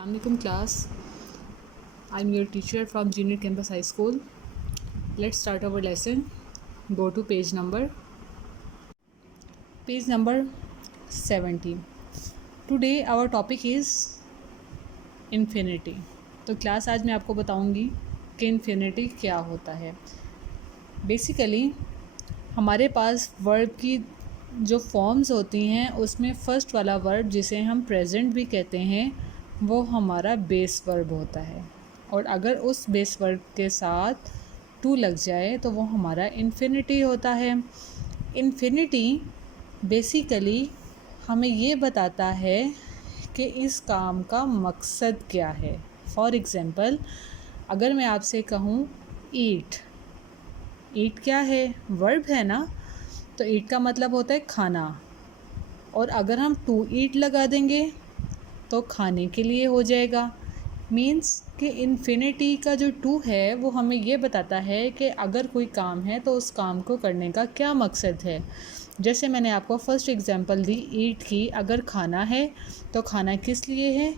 Assalamualaikum class. I'm your teacher from Junior Campus High School. Let's start our lesson. Go to page number 70. Today our topic is infinity. तो class आज मैं आपको बताऊंगी कि infinity क्या होता है. बेसिकली हमारे पास वर्ब की जो फॉर्म्स होती हैं उसमें फ़र्स्ट वाला वर्ब जिसे हम प्रेजेंट भी कहते हैं वो हमारा बेस वर्ब होता है, और अगर उस बेस वर्ब के साथ टू लग जाए तो वो हमारा इन्फिनिटी होता है. इन्फिनिटी बेसिकली हमें ये बताता है कि इस काम का मकसद क्या है. फॉर एग्ज़ाम्पल, अगर मैं आपसे कहूँ ईट क्या है? वर्ब है ना, तो ईट का मतलब होता है खाना, और अगर हम टू ईट लगा देंगे तो खाने के लिए हो जाएगा. मीन्स कि इन्फिनिटी का जो टू है वो हमें ये बताता है कि अगर कोई काम है तो उस काम को करने का क्या मकसद है. जैसे मैंने आपको फर्स्ट एग्जांपल दी ईट की. अगर खाना है तो खाना किस लिए है?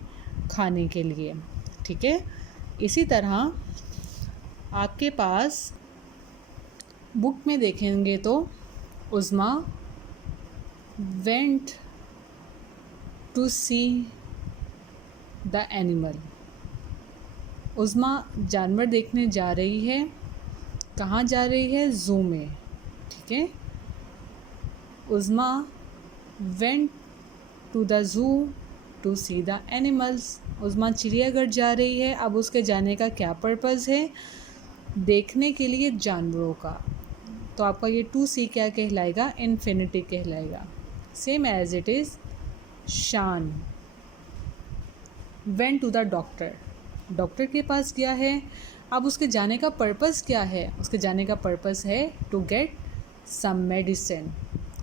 खाने के लिए. ठीक है. इसी तरह आपके पास बुक में देखेंगे तो Uzma went to see the animal. Uzma जानवर देखने जा रही है. कहाँ जा रही है? ज़ू में. ठीक है. Uzma went to the zoo to see the animals. Uzma चिड़ियाघर जा रही है. अब उसके जाने का क्या पर्पज़ है? देखने के लिए जानवरों का. तो आपका ये टू सी क्या कहलाएगा? इन्फिनिटी कहलाएगा. Same as it is Shan went to the doctor. Doctor के पास गया है. अब उसके जाने का पर्पज़ क्या है? उसके जाने का पर्पज़ है टू गेट सम मेडिसिन.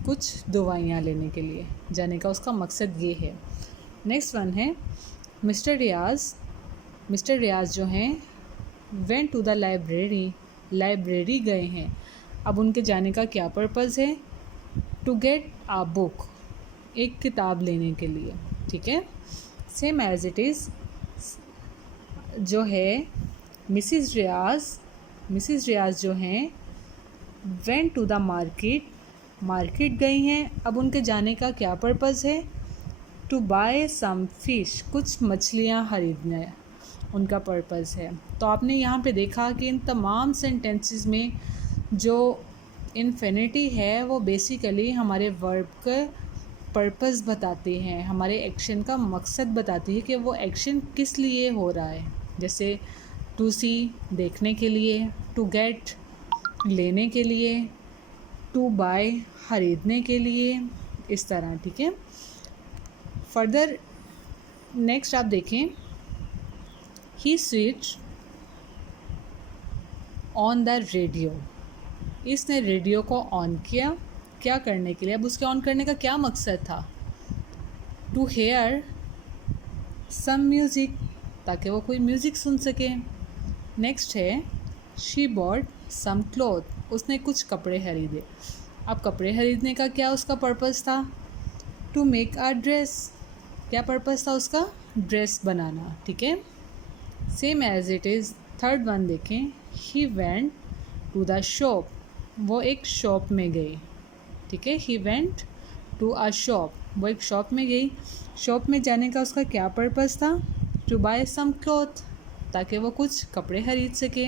कुछ दवाइयाँ लेने के लिए जाने का उसका मकसद ये है. नेक्स्ट वन है मिस्टर रियाज. मिस्टर रियाज जो हैं went to the library. Library गए हैं. अब उनके जाने का क्या पर्पज़ है? To get a book. एक किताब लेने के लिए. ठीक है. सेम एज इट इज़ जो है मिसिज़ रियाज जो हैं went to the market. Market गई हैं. अब उनके जाने का क्या पर्पज़ है? To buy some fish. कुछ मछलियाँ खरीदना उनका पर्पज़ है. तो आपने यहाँ पे देखा कि इन तमाम सेंटेंसेस में जो इन्फिनिटी है वो बेसिकली हमारे वर्ब का पर्पज़ बताती हैं, हमारे एक्शन का मकसद बताती है कि वो एक्शन किस लिए हो रहा है. जैसे टू सी देखने के लिए, टू गेट लेने के लिए, टू बाय ख़रीदने के लिए, इस तरह. ठीक है. फर्दर नेक्स्ट आप देखें ही स्विच ऑन द रेडियो. इसने रेडियो को ऑन किया. क्या करने के लिए? अब उसके ऑन करने का क्या मकसद था? टू हेयर सम म्यूज़िक, ताकि वो कोई म्यूज़िक सुन सके. नेक्स्ट है शी बॉट सम क्लॉथ. उसने कुछ कपड़े खरीदे. अब कपड़े खरीदने का क्या उसका पर्पज़ था? To make a dress. क्या पर्पज़ था उसका? ड्रेस बनाना. ठीक है. Same as it is third one देखें he went to the shop. वो एक शॉप में गई. ठीक है. He went to a shop. वो एक शॉप में गई. शॉप में जाने का उसका क्या पर्पज़ था? टू बाय सम क्लॉथ, ताकि वो कुछ कपड़े खरीद सके.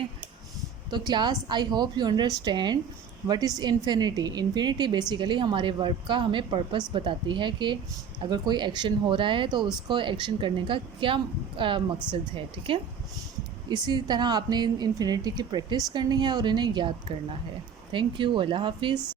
तो class I hope you understand what is infinity. Infinity basically हमारे वर्ब का हमें पर्पज़ बताती है कि अगर कोई एक्शन हो रहा है तो उसको एक्शन करने का क्या मकसद है. ठीक है. इसी तरह आपने इन्फिनिटी की प्रैक्टिस करनी है और इन्हें याद करना है. Thank you. अल्लाह हाफिज़.